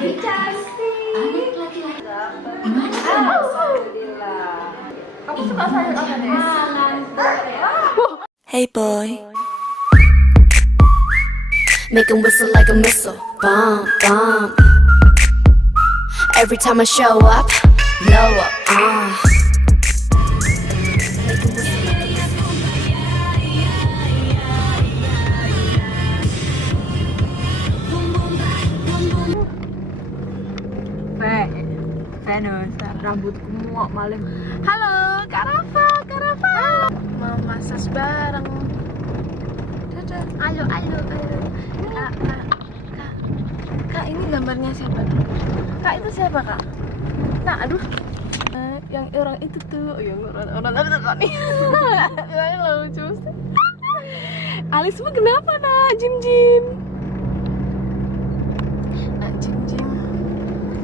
Cantik. Alhamdulillah. Kamu suka sayur apa nih? Hey boy, make 'em whistle like a missile, bomb, bomb. Every time I show up, blow up, Make 'em whistle like a missile. Venus, rambutku muak malam. Halo, Kak Rafa, Kak Rafa. Mau massage bareng. Dadah. Ayo. Kak, ini gambarnya siapa? Kak, itu siapa, Kak? Nah, aduh. Yang orang itu tuh, yang orang nih. Yang lucu sih. Alismu kenapa, nak? Jim. Nak, Jim.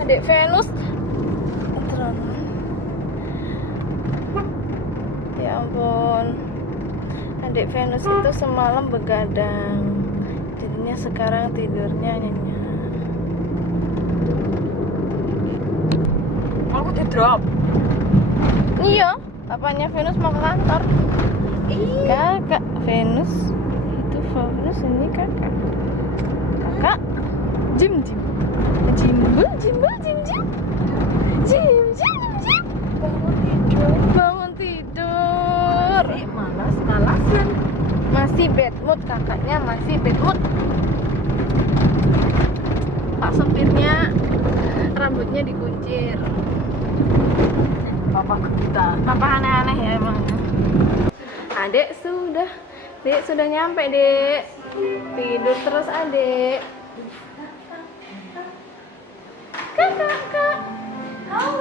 Adik Venus. Ya ampun, adik Venus itu semalam begadang, jadinya sekarang tidurnya nyenyak. Aku drop. Iya, papanya Venus mau ke kantor. Kakak Venus, itu Venus, ini kakak. Kakak, Jim. Bangun tidur. Malasan. Masih bad mood, kakaknya masih bad mood. Pak sopirnya rambutnya dikuncir. Papa aneh-aneh ya emang. Adek sudah nyampe, Dek. Tidur terus, Adek.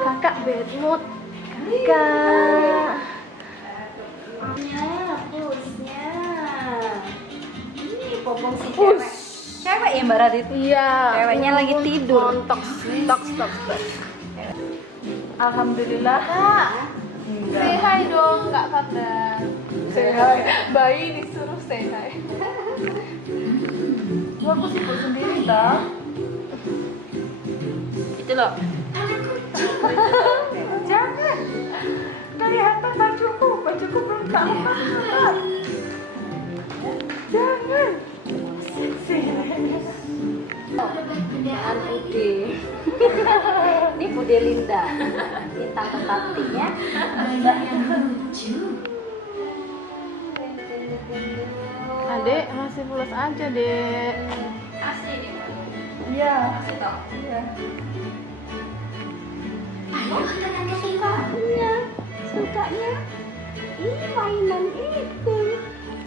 Kakak bad mood. Kakak. Pusnya. Ini popong si cewek. Cewek ya Mbak Radit? Iya. Ceweknya lagi tidur. Montok. Alhamdulillah. Kak. Say hi dong, Kak Fadlan. Say hi. Bayi disuruh say hi. Aku sibuk sendiri dah. Itu loh. Jangan. Kelihatan bajuku belum tak lepas. Jangan. Kerjaan Bude. Ini Bude Linda. Ini tante Tatinya. Adek masih pulas aja, Dek. Asli nih. Iya. Asli toh. Iya. Sukanya ini mainan itu.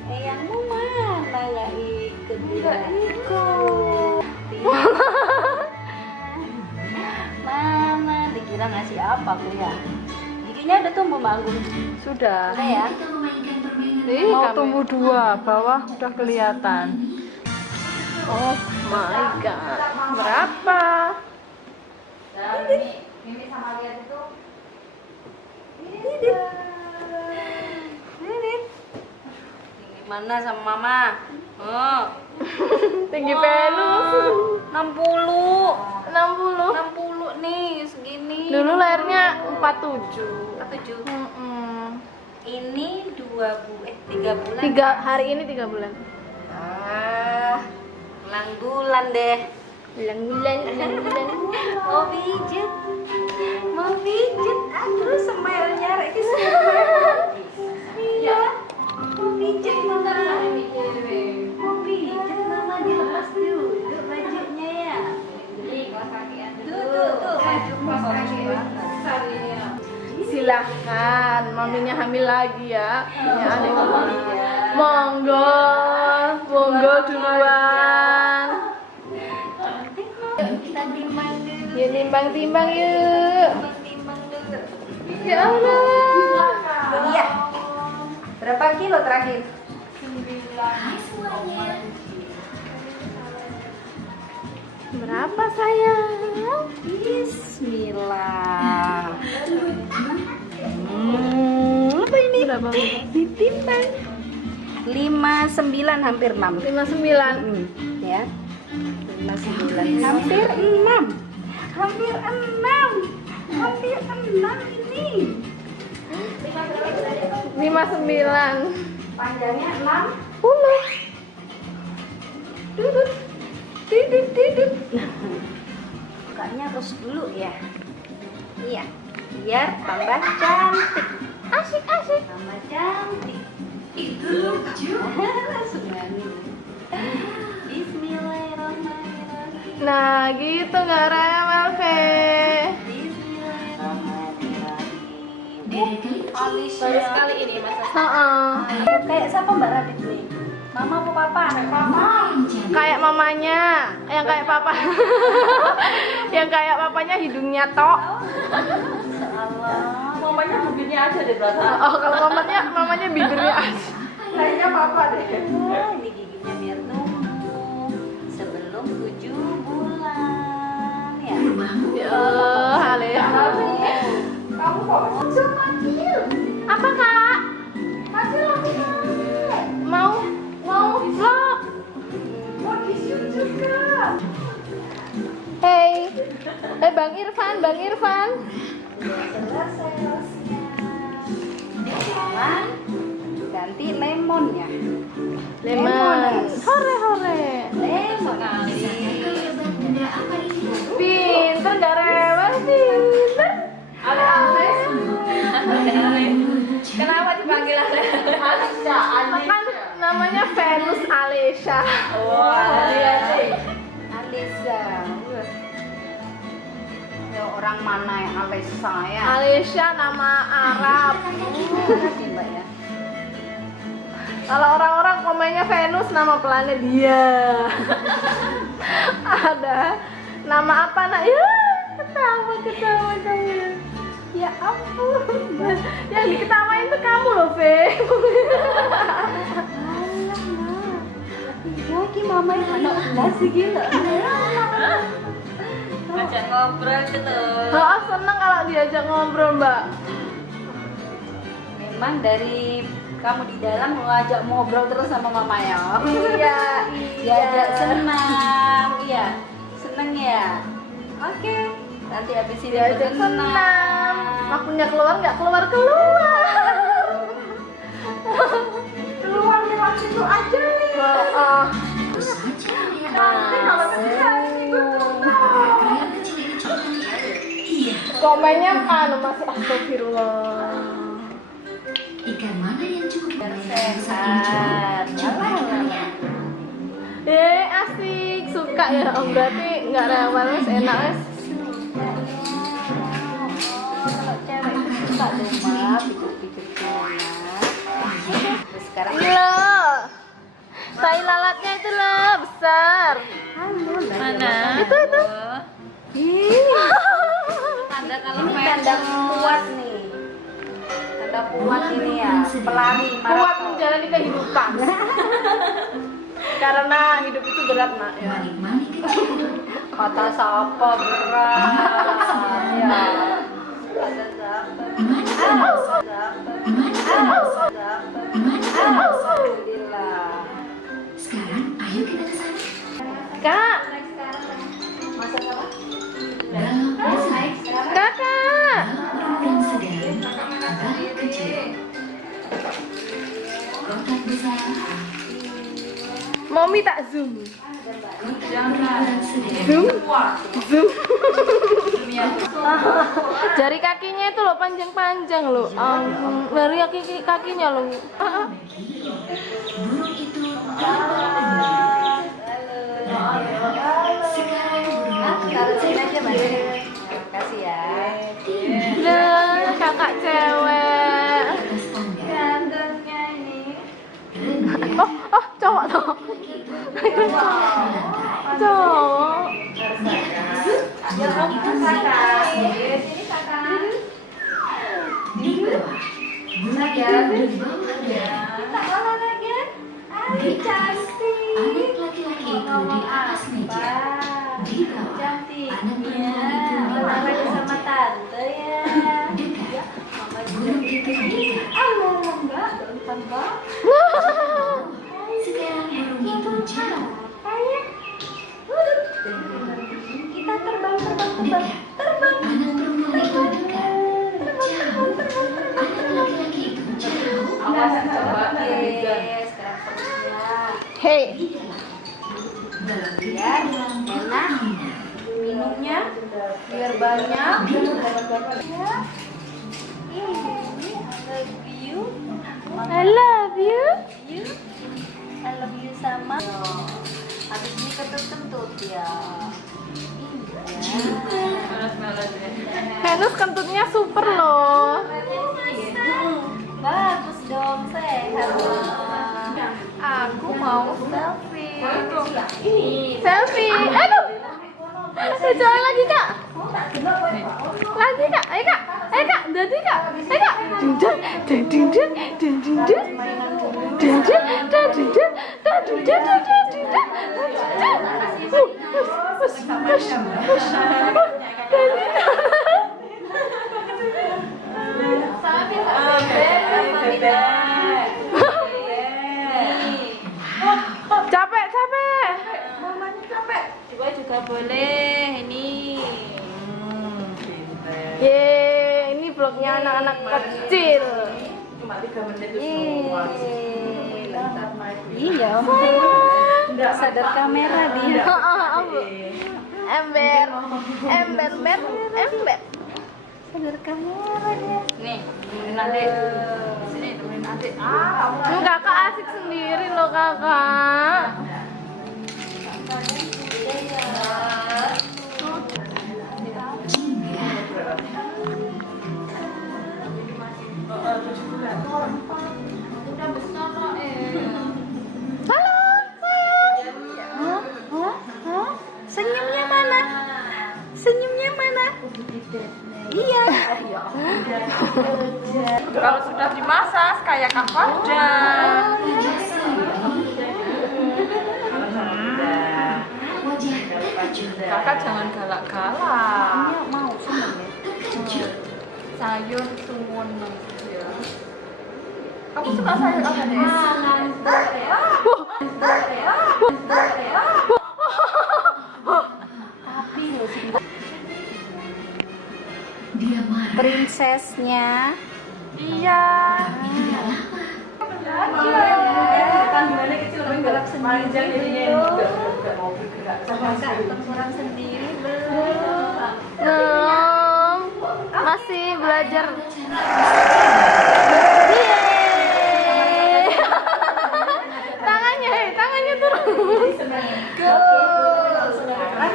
Eyangmu mana nggak ikut? Enggak ikut. Mama dikira ngasih apa aku ya? Giginya udah tumbuh manggung. Sudah. Udah ya? Mau tumbuh 2, bawah udah kelihatan. Oh my god. Berapa? Mimi sama lihat itu. Gimana sama mama? Oh. Tinggi Venus. 60 60. nih segini. Dulu lahirnya 47. 47. Ini 3 bulan. 3 hari ini 3 bulan. Ulang bulan deh. Bulan. Mau pijet. Aduh smile-nya Reki. Iya. Mau pijet mama. Mau pijet mama, dilepas dulu bajunya ya. Tuh, baju pas kaki besar ini ya. Silahkan, maminya hamil lagi ya. Punya adik kamu. Monggo duluan. Kita timbang dulu. Yuk timbang yuk. Timbang dulu. Ya Allah. Iya. Berapa kilo terakhir? 9. Berapa sayang? Bismillah. Apa ini? Berapa? Ditimbang. 59 hampir 6. 59. Ya. 59 hampir 6. Hampir 6. Hampir 6 ini. 59. Panjangnya 60. Dudut. Dudut. Bukanya harus dulu ya. Iya, biar tambah cantik. Asik. Tambah cantik. Itu lucu. Bismillahirrahmanirrahim. Nah, gitu nggak rewel, Fe. Bismillahirrahmanirrahim. Baru sekali ini Mas. Kayak siapa Mbak Radit nih? Mama apa papa? Kayak mamanya, yang kayak papa. Yang kayak papanya hidungnya tok. Allah. Mamanya bibirnya aja deh belakang. Oh, kalau mamanya bibirnya aja. Kayaknya papa deh. Wah, ini giginya biar tumbuh sebelum 7 bulan ya. Ya Allah, Alea. Kamu kok kecil? Apa, Kak? Mau vlog. Mau disut juga. Hey, Bang Irfan. Selesai rosnya. Sekarang ganti lemonnya. Lemon. Hore. Lemon. Pinter, gak rewel, pinter. Kenapa dipanggil Alesha? Kan namanya Venus Alesha. Oh, iya sih. Alisa. Ya, orang mana yang Alisa ya? Alesha nama Arab. Makasih Mbak ya. Kalau orang-orang komennya Venus nama planet dia. Ada nama apa nak? Ya, ketawa kamu. Ya ampun. Yang diketawain tuh kamu loh, Fe. Lagi mama yang anak belas sih gila. Ajak ngobrol gitu. Seneng kalau diajak ngobrol, Mbak. Memang dari kamu di dalam mau ajak ngobrol terus sama mama ya. Iya. Diajak senang, iya. Seneng ya. Oke. Nanti habis ini Diajak bersenam. senam. Waktunya keluar nggak keluar. Keluar lewat situ aja nih. Nanti kalau Komennya masih astagfirullah. Ikan mana yang cukup Sehat. Asik, suka ya Om. Berarti nggak rewel, wes enak wes. Kalau cewek itu suka dong Mbak, pikir-pikir Terus sekarang Loh, tai lalatnya itu loh besar. Mana? Itu. Tanda kalau ini tanda kuat nih. Tanda kuat ini ya, pelari Kuat maraton. menjalani kehidupan. Karena hidup itu berat nak ya. Kata siapa berat? Ya. Kata siapa? Alhamdulillah. Sekarang ayo kita ke sana. Kak, Masak apa? kakak. Dan segar, balik kecil. Kotak besar, Mommy tak zoom. ukuran sedang. Zoom. Jari kakinya itu loh panjang-panjang loh. Dari kakinya loh. Burung itu Taruh sini aja Mbak. Kasih ya. Nah, kakak cewek. Gantengnya ini. Oh, cowok tuh. Cowok. Ya kamu kakak. Sini kakak. di bawah. Burung itu di bawah darah. Kita olahraga. Di atas, Cantik. anak laki-laki itu di atas meja. Di bawah, Cantik. anak Ya, perempuan itu olahraga di sama bawah. tante ya. Dekat, Mama burung itu dekat. Allah, enggak, gampang banget. Sekarang burung itu jauh. Kayak kita terbang Sekarang fokusnya. Hei, Biar enak minumnya, biar banyak. Ya. I love you. I love you sama. Habis ini kentut-kentut ya. Venus kentutnya super loh. Bagus dong, sehat. Aku mau Selfie. selfie. Aduh, jalan lagi kak. Lagi kak, ayo kak, ayo kak, jadi kak, ayo kak. Dindan, dindan, dindan, dindan, dindan, dindan, dindan. Capek, capek. Mamanya capek. Juga boleh ini. Yeay, ini vlognya anak-anak kecil. Iya, sadar kamera dia. Ember, ember, ember, ember. Sadar kamera dia. Nih, temenin adik. Sini temenin adik. Kakak asik sendiri loh kakak. Halo, sayang. Senyumnya mana? Senyumnya mana? Iya. Kalau sudah dimasak kayak Kak Farda. Kakak jangan galak-galak. Mau seneng ya? Sayur suwon ya. Kamu suka sayur apa nih? Tapi loh prinsesnya. Iya. Tenggelam sendiri belum. Tenggelam sendiri belum. Belum. Masih belajar. Yeay. Tangannya, tangannya turun. Sekarang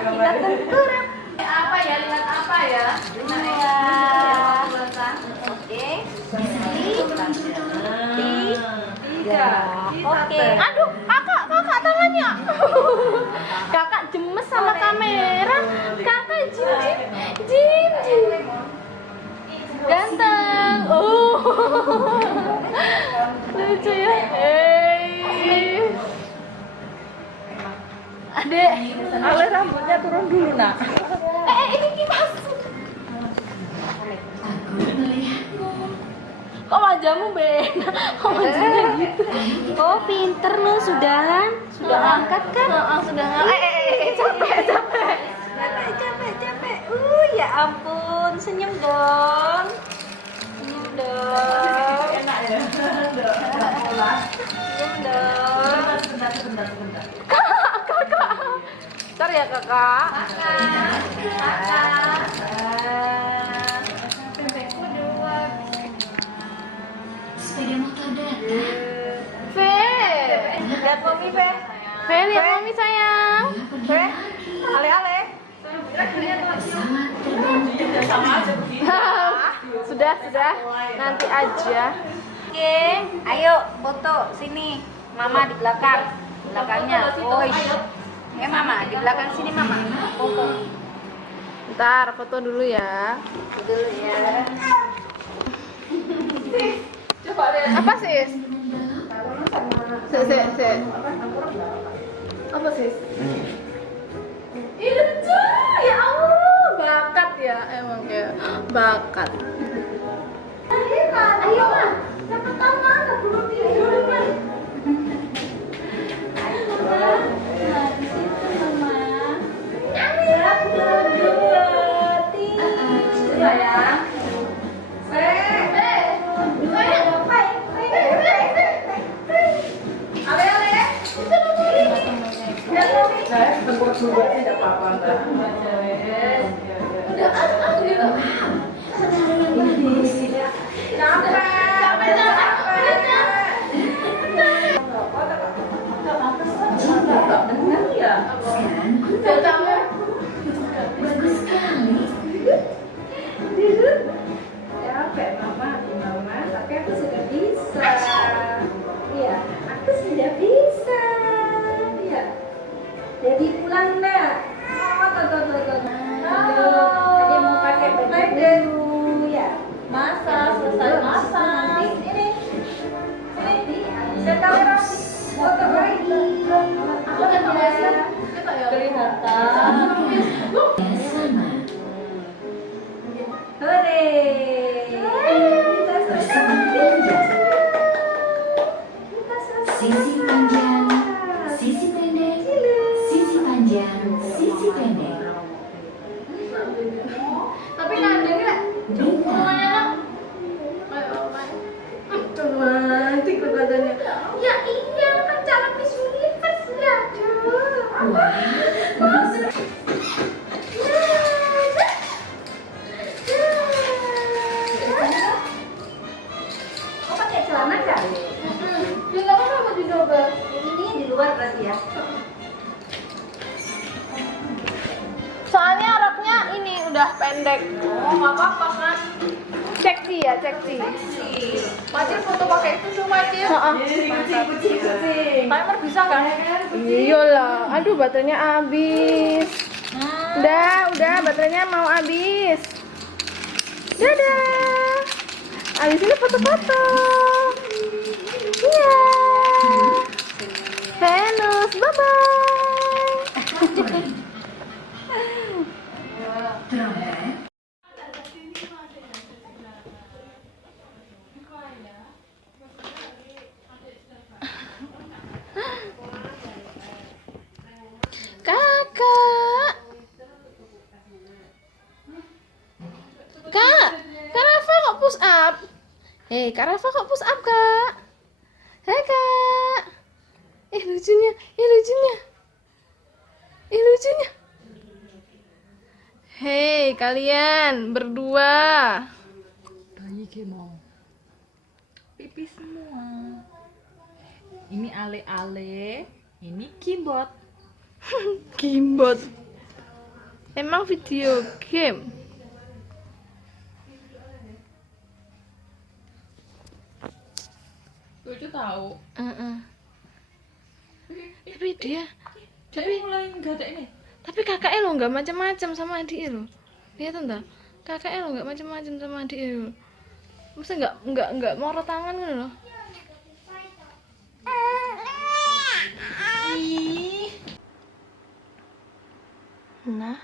kita tenggelam. Apa ya? Lihat apa ya? Oke. Tiga. Oke. Aduh, kakak tangannya. Kakak gemes sama kamera. Kakak jim. Ganteng. Oh. Lucu ya. Hey. Adek, Ale rambutnya turun dulu, Nak. Ini kipas. Kok wajahmu beda? Kok wajahnya gitu? Oh, pinter lu sudah angkat kan? Sudah capek. Capek. Ya ampun, senyum dong. Senyum dong. Enak ya? Senyum dong. Sebentar. Kakak. Ntar ya kakak. Kakak. Sepeda motor datang. Lihat mami, Fe. Lihat mami sayang. Ale. Sudah. Nanti aja. Oke, ayo foto sini. Mama di belakang. Belakangnya. Oh, Mama di belakang sini, Mama. Foto Ntar foto dulu ya. dulu ya. Apa sis? Sis. Apa sis? Ih lucu, ya Allah, bakat ya emang ya, bakat. Ayo, Ma. Cepat tangan, keburu tidur, Ma. Nah, di situ, Mama. Ayo, Capek mama, tapi aku sudah bisa. Iya, aku sudah bisa. Iya. Jadi pulang enggak? Oh, tuh. Ada mau pakai baju dulu ya. Selesai masak. Ini. Saya kamera. Foto lagi. Aku udah kelihatan. Hore. Kita selesai. Sisi panjang, sisi pendek, sisi panjang, sisi pendek. Tapi nandengnya Bintang, Romantis badannya. ya iya kan calon Miss Universe ya. Oh, pakai celana kan? Tidak apa mau dicoba. Ini di luar berarti ya. Soalnya roknya ini udah pendek. Oh, nggak apa-apa kan? Seksi ya, seksi. Macil foto pakai itu tuh Macil. Kucing. Timer bisa kan? Iyalah, aduh baterainya habis. Udah baterainya mau habis. Dadah. Habis ini foto-foto. Iya. Venus, bye-bye. trompet, Kakak. Kak Rafa kok push up? Kak Rafa kok push up, Kak? Hai, Kak. Lucunya. Hei, kalian berdua. Bayi gimana? Pipis semua. Ini ale-ale, ini kimbot. Gimbot. Emang video game? Lucu tahu. Tapi dia Mulai nggak ada ini. Tapi kakaknya lo nggak macam-macam sama adiknya lo. Lihat entah. Kakaknya lo nggak macam-macam sama adiknya lo. Masa nggak moro tangan gitu loh. Nah,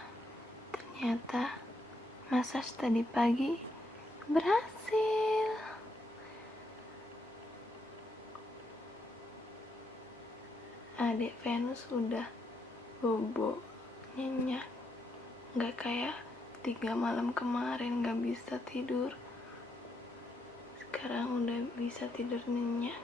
ternyata massage tadi pagi berhasil. Adik Venus udah bobo, nyenyak, nggak kayak 3 malam kemarin nggak bisa tidur. Sekarang udah bisa tidur nyenyak.